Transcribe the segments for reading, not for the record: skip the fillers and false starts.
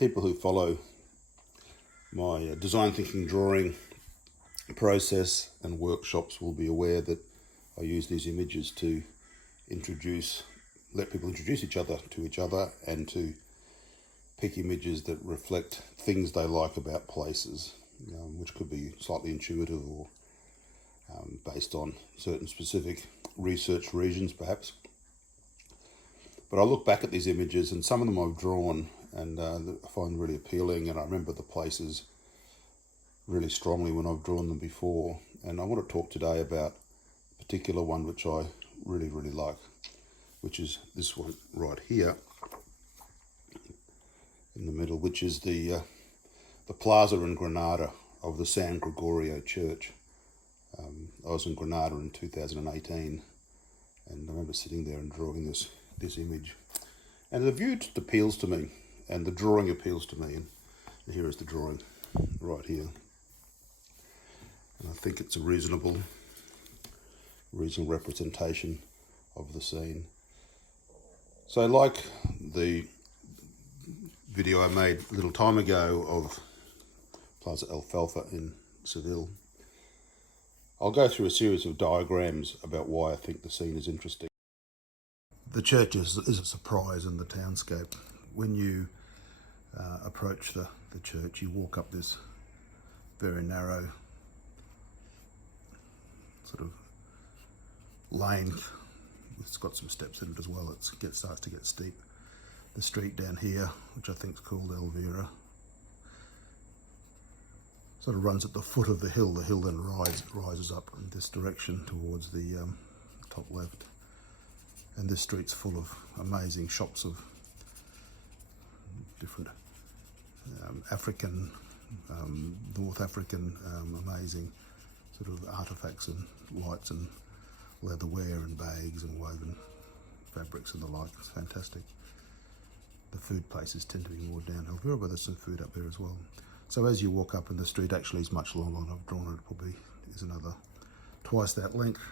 people who follow my design thinking drawing process and workshops will be aware that I use these images to let people introduce each other to each other, and to pick images that reflect things they like about places, which could be slightly intuitive or based on certain specific research regions perhaps. But I look back at these images, and some of them I've drawn and I find really appealing, and I remember the places really strongly when I've drawn them before. And I want to talk today about a particular one which I really like, which is this one right here in the middle, which is the Plaza in Granada of the San Gregorio Church. I was in Granada in 2018, and I remember sitting there and drawing this image. And the view just appeals to me, and the drawing appeals to me. And here is the drawing right here. And I think it's a reasonable representation of the scene. So like the video I made a little time ago of Plaza Alfalfa in Seville, I'll go through a series of diagrams about why I think the scene is interesting. The church is a surprise in the townscape. When you approach the church, you walk up this very narrow sort of lane. It's got some steps in it as well. It starts to get steep. The street down here, which I think is called Elvira, sort of runs at the foot of the hill. The hill then rises up in this direction towards the top left. And this street's full of amazing shops of different African, North African, amazing sort of artifacts and lights and leatherware and bags and woven fabrics and the like. It's fantastic. The food places tend to be more down Elvira, but there's some food up there as well. So as you walk up, and the street actually is much longer, and I've drawn it, probably is another twice that length.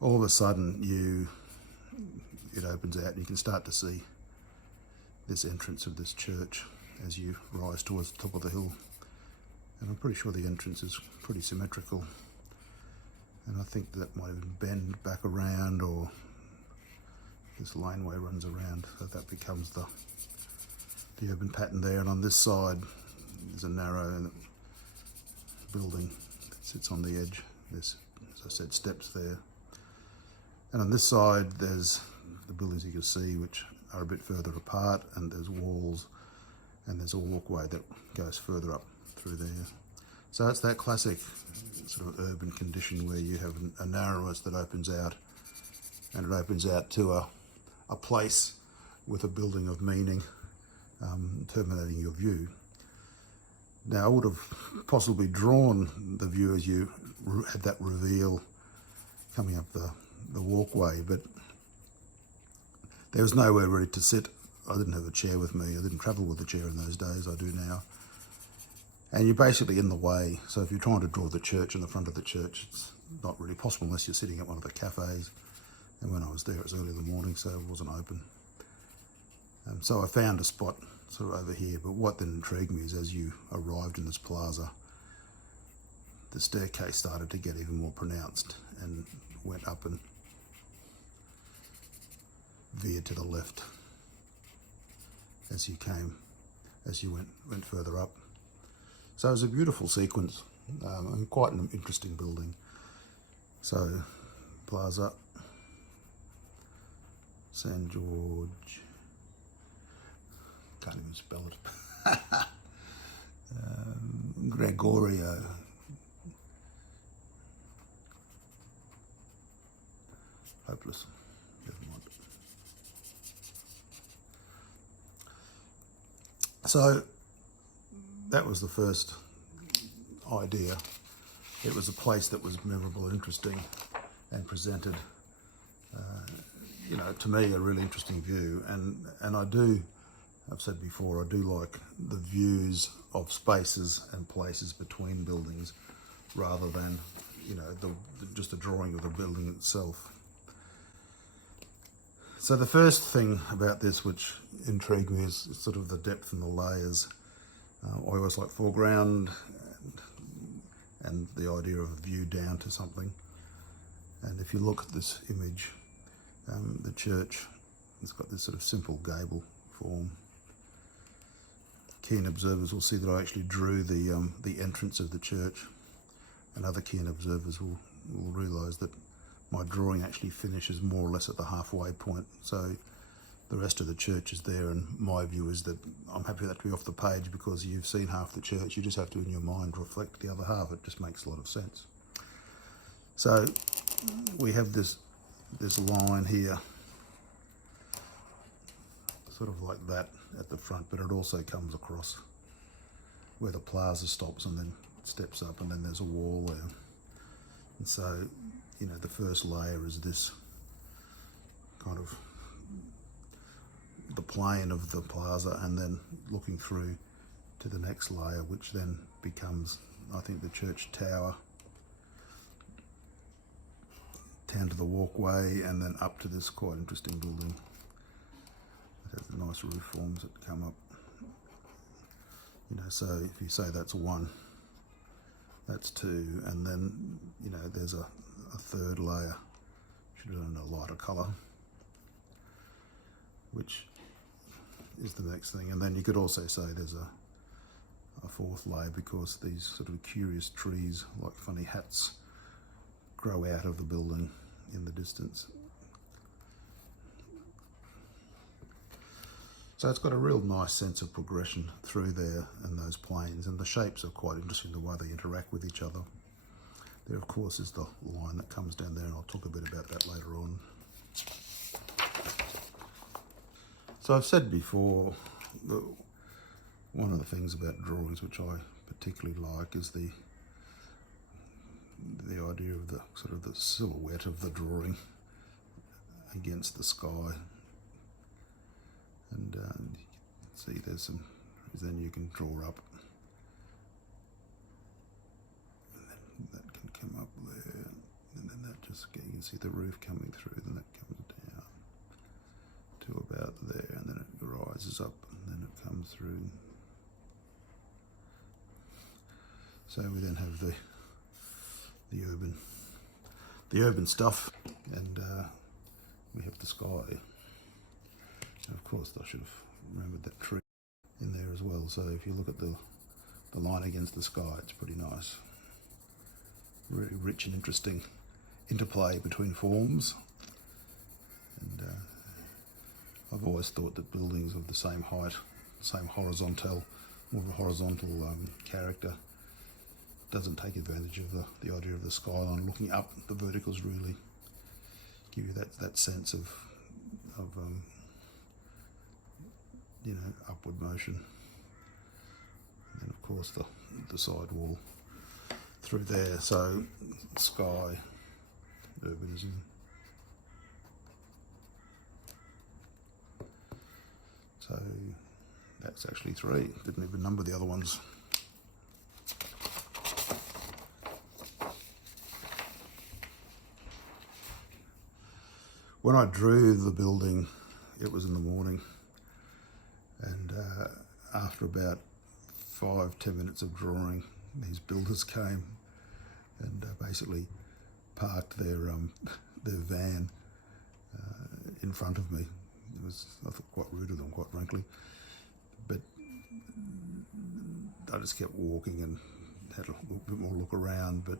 All of a sudden it opens out, and you can start to see this entrance of this church as you rise towards the top of the hill. And I'm pretty sure the entrance is pretty symmetrical. And I think that might even bend back around, or this laneway runs around, so that becomes the urban pattern there. And on this side, there's a narrow building that sits on the edge. There's, as I said, steps there. And on this side, there's the buildings you can see, which are a bit further apart, and there's walls, and there's a walkway that goes further up through there. So it's that classic sort of urban condition where you have a narrowness that opens out, and it opens out to a place with a building of meaning, terminating your view. Now, I would have possibly drawn the view as you had that reveal coming up the walkway, but there was nowhere really to sit. I didn't have a chair with me. I didn't travel with a chair in those days. I do now. And you're basically in the way. So if you're trying to draw the church in the front of the church, it's not really possible unless you're sitting at one of the cafes. And when I was there, it was early in the morning, so it wasn't open. So I found a spot sort of over here. But what then intrigued me is, as you arrived in this plaza, the staircase started to get even more pronounced and went up and veered to the left as you went further up. So it was a beautiful sequence, and quite an interesting building. So Plaza San George, can't even spell it. Gregorio. Hopeless. Never mind. So that was the first idea. It was a place that was memorable and interesting, and presented, to me, a really interesting view. And I've said before, I do like the views of spaces and places between buildings, rather than, just a drawing of the building itself. So the first thing about this which intrigued me is sort of the depth and the layers. I always like foreground and the idea of a view down to something. And if you look at this image, the church has got this sort of simple gable form. Keen observers will see that I actually drew the entrance of the church, and other keen observers will realise that my drawing actually finishes more or less at the halfway point. So the rest of the church is there, and my view is that I'm happy for that to be off the page because you've seen half the church. You just have to, in your mind, reflect the other half. It just makes a lot of sense. So we have this line here, sort of like that at the front, but it also comes across where the plaza stops and then steps up, and then there's a wall there. And so, you know, the first layer is this kind of the plane of the plaza, and then looking through to the next layer, which then becomes, I think, the church tower, down to the walkway, and then up to this quite interesting building. It has the nice roof forms that come up. You know, so if you say that's one, that's two, and then, you know, there's a third layer, should have done a lighter colour, which is the next thing. And then you could also say there's a fourth layer, because these sort of curious trees, like funny hats, grow out of the building in the distance. So it's got a real nice sense of progression through there and those planes, and the shapes are quite interesting, the way they interact with each other. There, of course, is the line that comes down there, and I'll talk a bit about that later on. So I've said before that one of the things about drawings which I particularly like is the idea of the sort of the silhouette of the drawing against the sky. And you can see there's some, then you can draw up, and then that can come up there, and then that just, you can see the roof coming through, then that comes down to about there, and then it rises up, and then it comes through. So we then have the urban stuff, and we have the sky. And of course, I should have remembered that tree in there as well. So if you look at the line against the sky, it's pretty nice. Really rich and interesting interplay between forms. And I've always thought that buildings of the same height, same horizontal, more of a horizontal character, doesn't take advantage of the idea of the skyline. Looking up, the verticals really give you that sense of you know, upward motion. And then of course the side wall through there. So sky, urbanism. So that's actually three. Didn't even number the other ones. When I drew the building, it was in the morning, and after about 5-10 minutes of drawing, these builders came and basically parked their van in front of me. It was, I thought, quite rude of them, quite frankly, but I just kept walking and had a little bit more look around. But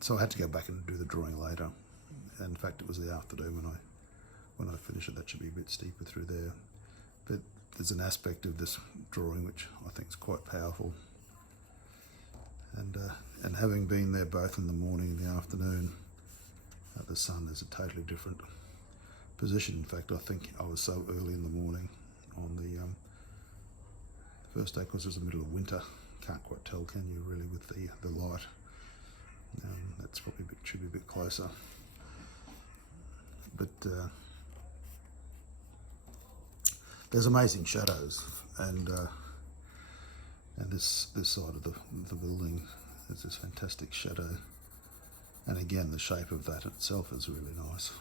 so I had to go back and do the drawing later. In fact, it was the afternoon when I finish it. That should be a bit steeper through there. But there's an aspect of this drawing which I think is quite powerful. And having been there both in the morning and the afternoon, the sun is a totally different position. In fact, I think I was so early in the morning on the first day, because it was the middle of winter. Can't quite tell, can you, really, with the light? That's probably should be a bit closer. But there's amazing shadows, and this side of the building has this fantastic shadow, and again the shape of that itself is really nice.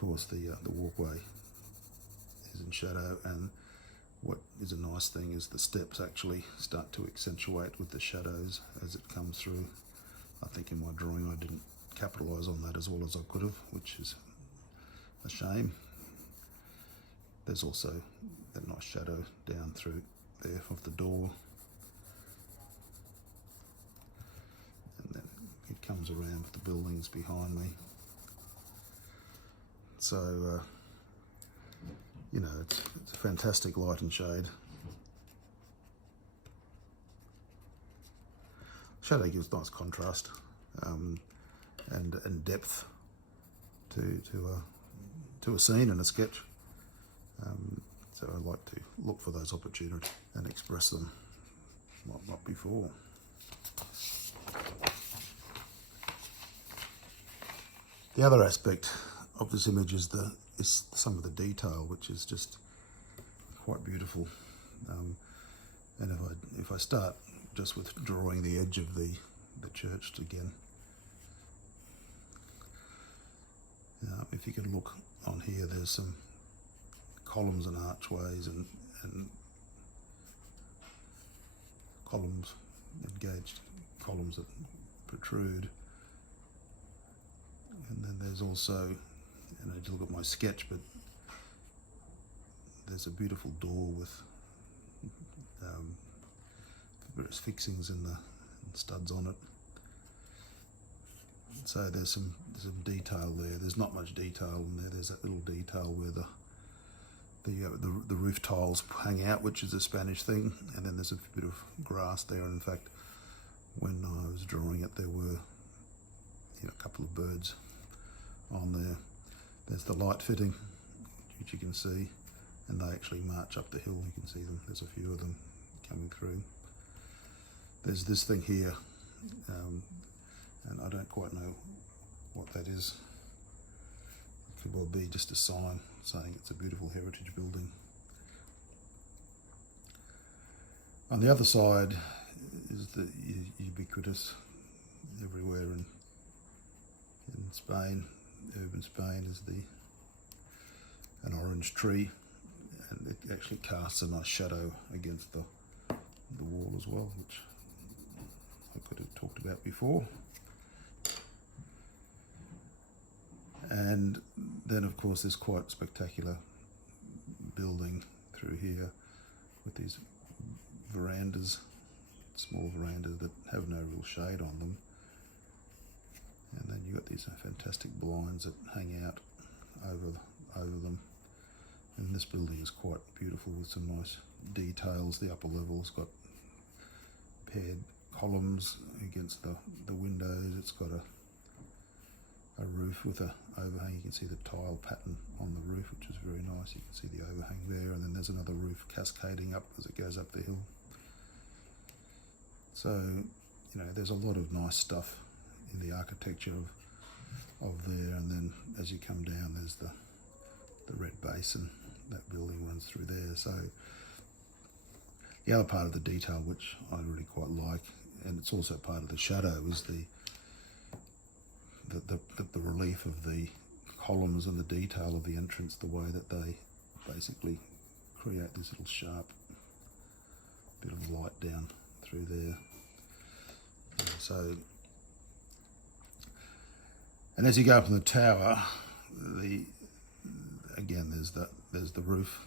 course the walkway is in shadow, and what is a nice thing is the steps actually start to accentuate with the shadows as it comes through. I think in my drawing I didn't capitalise on that as well as I could have, which is a shame. There's also that nice shadow down through there of the door, and then it comes around with the buildings behind me. So you know, it's a fantastic light and shade. Shadow gives nice contrast and depth to a scene and a sketch. So I like to look for those opportunities and express them like not before. The other aspect of this image is some of the detail, which is just quite beautiful. And if I start just with drawing the edge of the church again, if you can look on here, there's some columns and archways and columns, engaged columns that protrude. And then there's also, and I need to look at my sketch, but there's a beautiful door with various fixings and studs on it. So there's some detail there. There's not much detail in there. There's that little detail where the roof tiles hang out, which is a Spanish thing, and then there's a bit of grass there. And in fact, when I was drawing it, there were a couple of birds on there. There's the light fitting, which you can see, and they actually march up the hill. You can see them. There's a few of them coming through. There's this thing here, and I don't quite know what that is. It could well be just a sign saying it's a beautiful heritage building. On the other side is the ubiquitous everywhere in Spain, urban Spain, is an orange tree, and it actually casts a nice shadow against the wall as well, which I could have talked about before. And then of course this quite spectacular building through here with these verandas, small verandas that have no real shade on them. And then you've got these fantastic blinds that hang out over them. And this building is quite beautiful with some nice details. The upper level's got paired columns against the windows. It's got a roof with a overhang. You can see the tile pattern on the roof, which is very nice. You can see the overhang there, and then there's another roof cascading up as it goes up the hill. So, there's a lot of nice stuff in the architecture of there, and then as you come down, there's the red basin. That building runs through there. So the other part of the detail, which I really quite like, and it's also part of the shadow, is the relief of the columns and the detail of the entrance, the way that they basically create this little sharp bit of light down through there. And as you go up in the tower, again there's the roof,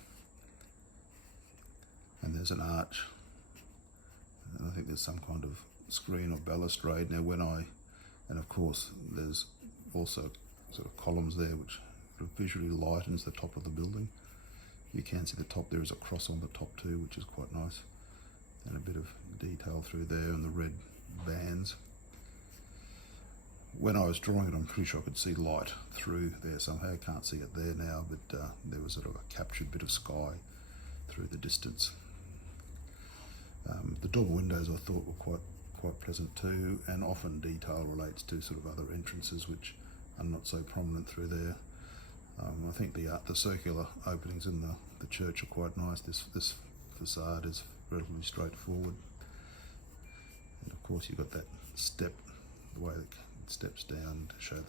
and there's an arch, and I think there's some kind of screen or balustrade. Now and of course there's also sort of columns there which sort of visually lightens the top of the building. You can see the top, there is a cross on the top too, which is quite nice, and a bit of detail through there, and the red bands. When I was drawing it, I'm pretty sure I could see light through there somehow. I can't see it there now, but there was sort of a captured bit of sky through the distance. The double windows I thought were quite pleasant too, and often detail relates to sort of other entrances which are not so prominent through there. I think the circular openings in the church are quite nice. This facade is relatively straightforward, and of course you've got that step, the way that it steps down to show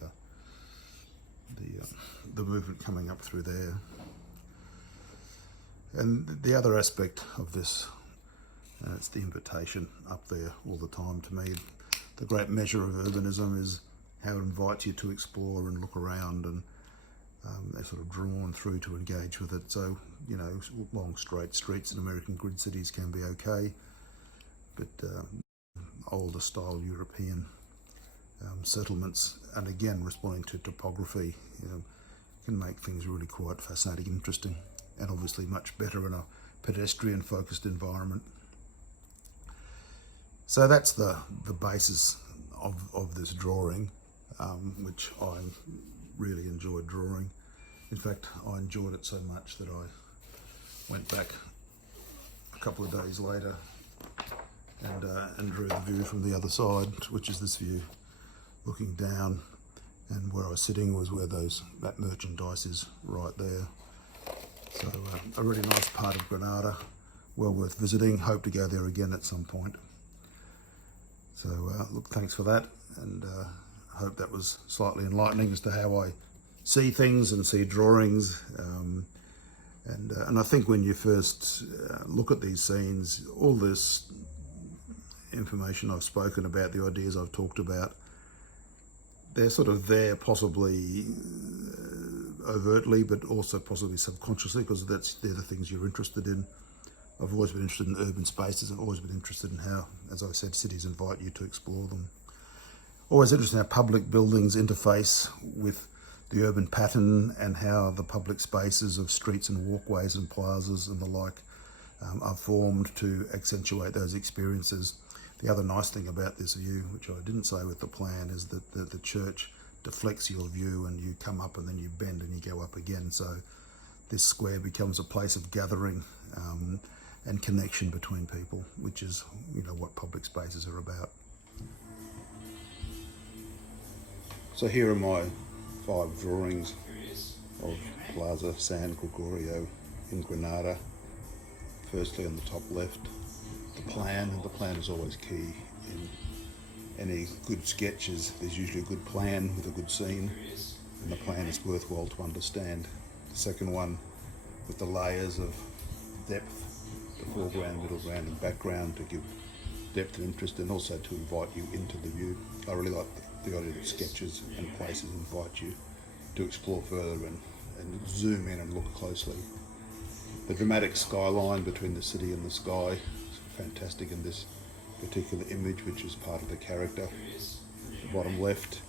the the movement coming up through there. And the other aspect of this, it's the invitation up there all the time. To me, the great measure of urbanism is how it invites you to explore and look around, and they're sort of drawn through to engage with it. So, you know, long straight streets in American grid cities can be okay, but older style European settlements, and again responding to topography, can make things really quite fascinating and interesting, and obviously much better in a pedestrian focused environment. So that's the basis of this drawing, which I really enjoyed drawing. In fact, I enjoyed it so much that I went back a couple of days later and drew the view from the other side, which is this view looking down, and where I was sitting was where that merchandise is right there. So a really nice part of Granada, well worth visiting. Hope to go there again at some point. So look, thanks for that, and I hope that was slightly enlightening as to how I see things and see drawings. And I think when you first look at these scenes, all this information I've spoken about, the ideas I've talked about, they're sort of there possibly overtly, but also possibly subconsciously, because they're the things you're interested in. I've always been interested in urban spaces. I've always been interested in how, as I said, cities invite you to explore them. Always interested in how public buildings interface with the urban pattern, and how the public spaces of streets and walkways and plazas and the like are formed to accentuate those experiences. The other nice thing about this view, which I didn't say with the plan, is that the church deflects your view, and you come up and then you bend and you go up again. So this square becomes a place of gathering and connection between people, which is, what public spaces are about. So here are my 5 drawings of Plaza San Gregorio in Granada. Firstly, on the top left, the plan, and the plan is always key in any good sketches. There's usually a good plan with a good scene, and the plan is worthwhile to understand. The second one, with the layers of depth, the foreground, middle ground and background, to give depth and interest, and also to invite you into the view. I really like the idea that sketches and places invite you to explore further and zoom in and look closely. The dramatic skyline between the city and the sky is fantastic in this particular image, which is part of the character. The bottom left,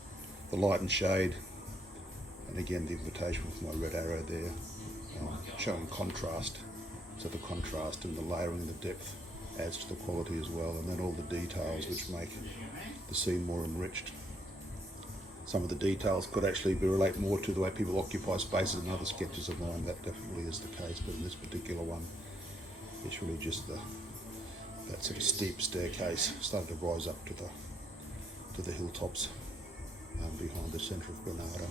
the light and shade, and again the invitation with my red arrow there, showing contrast. So the contrast and the layering and the depth adds to the quality as well, and then all the details which make the scene more enriched. Some of the details could actually relate more to the way people occupy spaces in other sketches of mine. That definitely is the case, but in this particular one, it's really just that sort of steep staircase starting to rise up to the hilltops behind the centre of Granada.